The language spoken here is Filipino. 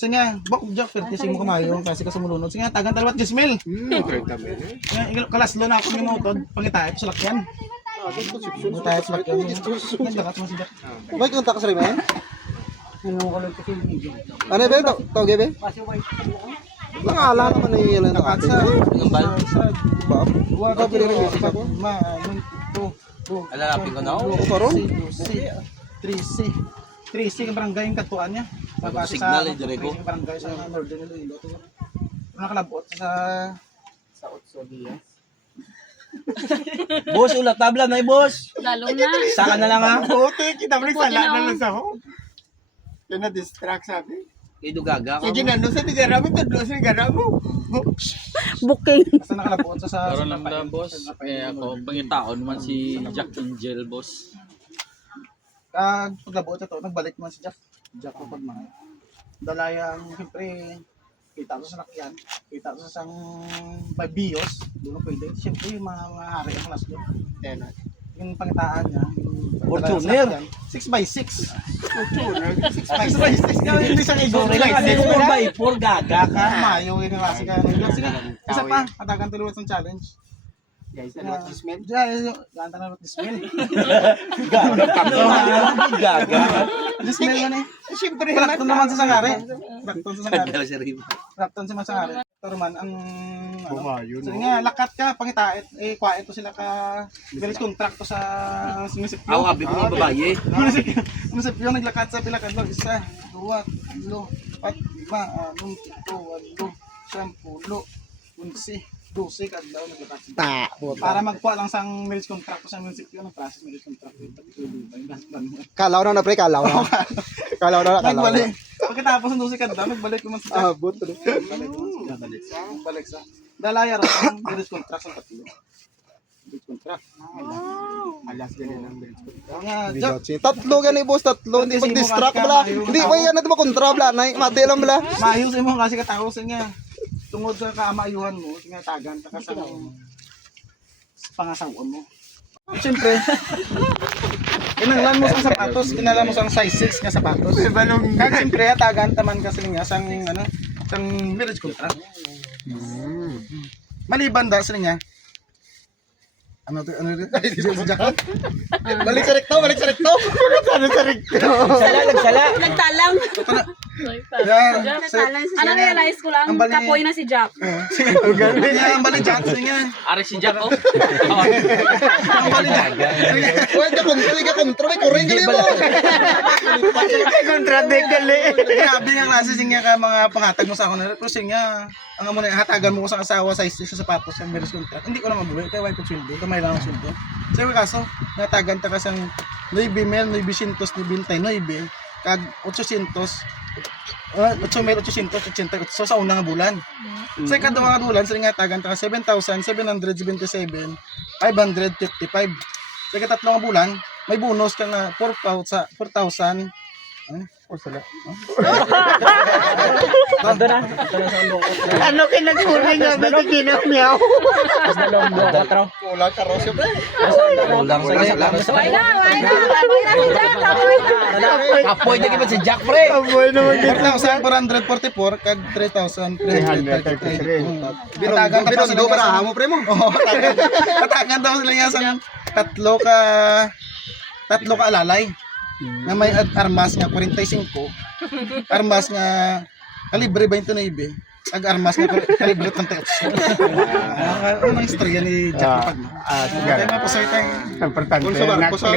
Sige, bak Jack, pero kasi mo kamayo kasi ka sumunod. Sige, tagan talwat Gismil. Kalaslo na ako minutod, pangitayap sa lakyan. Pangitayap sa lakyan. Dakat mo si Jack. May kontak sa rin, ano ba ito? Tawag ba? Nakala naman na yun ang Dapat sa Ngambal. ba? Wala Ikaw pinirigis ako. Alalapin ko na ako. Ako karon? 3C ang barangay yung katuan niya. Babasa Signal, dire ko. Yung barangay sa Northern Iloilo. Nakalabot sa Otso Diaz. Boss, ulat tabla na boss. Lalo na. Saka na lang ha. Puti, kita mo sala na lang sa ako. Yan na-distract sabi. Ido gaga ka. Sige, nandun sa tigara mo, tadlo sa tigara mo. Booking. Basta nakalabot sa Karon lang da boss. Eh ako pangitaon man si Jack Angel boss. paglabot ito, nagbalik man si Jack. Jack ko pag mga. Dalayang, siyempre, kita ko sa lakyan, kita ko sa isang bios, doon na pwede. Siyempre, yung mga hari ang kelas doon. Yung pangitaan niya, Fortuner. 6x6. 6x6 ka, hindi sa ego. Kasi 4x4 gaga ka. Mayo, yung klase ka. Sige, isa pa, katagan tulungan sa challenge. Guys, ano at this man? Ganta na this mail. Gaga ka. Gaga. This mail yan eh. Siyempre, Rakton naman sa sangari. Rakton sa sangari. Kaya si Rima. Rakton sa sangari. Pero man, ang Bumayo, so nga, lakat ka, pangitait, eh, kwait to sila ka, bilis contract to sa munisipyo. Ako abi ko mga babae. Munisipyo, naglakat sa pilakadlo, 1, 2, 3, 4, 5, 6, 7, 8, 9, 10, 11, 12 naglakat sila. Para magkuha lang sang marriage contract ko sa munisipyo, nag-process marriage contract ko. Kalaw na pre, kalaw na. Kalaw na, kalaw na. Nagbalik. Pagkatapos ng 12 kadlaw, nagbalik naman sa Abot pre. balik sa dalaya rin ang marriage contract sa tatlo. Marriage contract. alas ganyan ang marriage ko. Nga, Jack, Tatlo gani boss, tatlo. Hindi pag-distract bala. Hindi, may yan na ito kontra bala. Mati lang bala. maayos mo kasi katao sa nga. Tungod sa kaamayuhan mo, nga tagan ta ka sa pangasawan mo. Siyempre, kinanglan mo sa sapatos, kinalan mo sa size 6 nga sapatos. Balong Kaya siyempre, tagan taman kasi nga sang ano, sang marriage contract. Maliban da sa nga. Ano to? Jacket? Balik sa rekto, balik sa rekto. Nagsala. Nagtalang. Yeah, Ano realize ko lang, Ang bali- kapoy na si Jack. ang bali Jack nga. Ari si Jack oh. Ang bali Jack. Uy, ka kontra, may kuring gali mo. contradict gali. Grabe nga klase siya ka mga pangatag mo sa ako na pero siya ang amo na hatagan mo ko sa asawa sa sapatos sa marriage contract. Hindi ko na mabuhay kay wife ko sweldo, kamay lang ang sweldo. Sa kaso, natagan ta ka sang 9 mil, 900, 99, kag 800, 8,888 sa unang bulan. Sa ikadong mga bulan, sa nga tagan ta ka 7,777, 555. Sa ikatatlong nga bulan, may bonus ka na 4,000. Ano kinagkunin nga may kinamiyaw? Wala ka raw siya pre. Ulang sa lang. Kapoy na si Jack, kapoy na. Kapoy na kiba si Jack pre. Aboy naman 4,444 kag 3,333. Bitagan ta pa Binondo sila para mo pre mo. Katagan daw sila nga sa tatlo ka alalay. Na may armas nga 45, armas nga kalibre 29, ag armas nga kalibre 38. Ano ang istorya ni Jack Pag? sige. Kaya mapasay tayong Importante. Kung sa barko sa